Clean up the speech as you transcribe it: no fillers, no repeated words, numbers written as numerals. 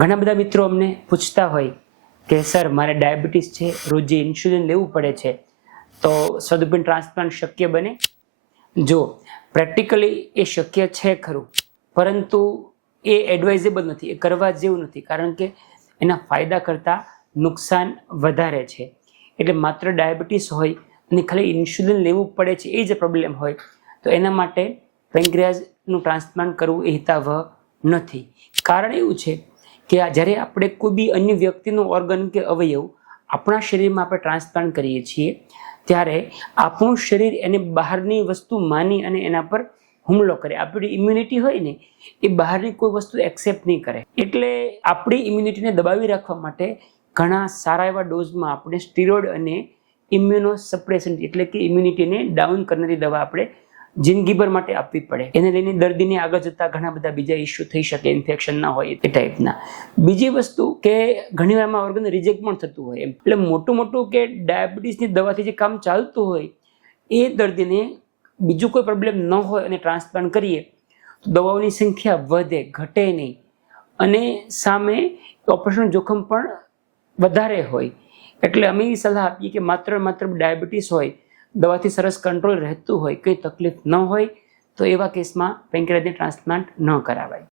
ઘણા બધા મિત્રો અમને પૂછતા હોય કે સર મારે ડાયાબિટીસ છે, રોજે ઇન્સ્યુલિન લેવું પડે છે, તો સ્વાદુપિંડ ટ્રાન્સપ્લાન્ટ શક્ય બને? જો પ્રેક્ટિકલી એ શક્ય છે ખરું, પરંતુ એ એડવાઇઝેબલ નથી, એ કરવા જેવું નથી, કારણ કે એના ફાયદા કરતાં નુકસાન વધારે છે. એટલે માત્ર ડાયાબિટીસ હોય અને ખાલી ઇન્સ્યુલિન લેવું પડે છે એ જ પ્રોબ્લેમ હોય તો એના માટે પેન્ક્રિયાઝનું ટ્રાન્સપ્લાન્ટ કરવું એ હિતાવહ નથી. કારણ એવું છે કે જ્યારે આપણે કોઈ બી અન્ય વ્યક્તિનું ઓર્ગન કે અવયવ આપણા શરીરમાં આપણે ટ્રાન્સપ્લાન્ટ કરીએ છીએ ત્યારે આપણું શરીર એને બહારની વસ્તુ માની અને એના પર હુમલો કરે. આપણી ઇમ્યુનિટી હોય ને એ બહારની કોઈ વસ્તુ એક્સેપ્ટ નહીં કરે. એટલે આપણી ઇમ્યુનિટીને દબાવી રાખવા માટે ઘણા સારા એવા ડોઝમાં આપણે સ્ટીરોઇડ અને ઇમ્યુનો સપ્રેસન્ટ એટલે કે ઇમ્યુનિટીને ડાઉન કરનારી દવા આપણે જિંદગીભર માટે આપવી પડે. એને લઈને દર્દીને આગળ જતાં ઘણા બધા બીજા ઇસ્યુ થઈ શકે, ઇન્ફેક્શન ના હોય એ ટાઈપના. બીજી વસ્તુ કે ઘણી વારમાં ઓર્ગન રિજેક્ટ પણ થતું હોય એમ. એટલે મોટું કે ડાયાબિટીસની દવાથી જે કામ ચાલતું હોય એ દર્દીને બીજું કોઈ પ્રોબ્લેમ ન હોય અને ટ્રાન્સપ્લાન્ટ કરીએ તો દવાઓની સંખ્યા વધે, ઘટે નહીં, અને સામે ઓપરેશન જોખમ પણ વધારે હોય. એટલે અમે એ સલાહ આપીએ કે માત્ર ડાયાબિટીસ હોય, દવાથી સરસ કંટ્રોલ રહેતું હોય, કંઈ તકલીફ ન હોય તો એવા કેસમાં પેન્ક્રિયાઝની ટ્રાન્સપ્લાન્ટ ન કરાવાય.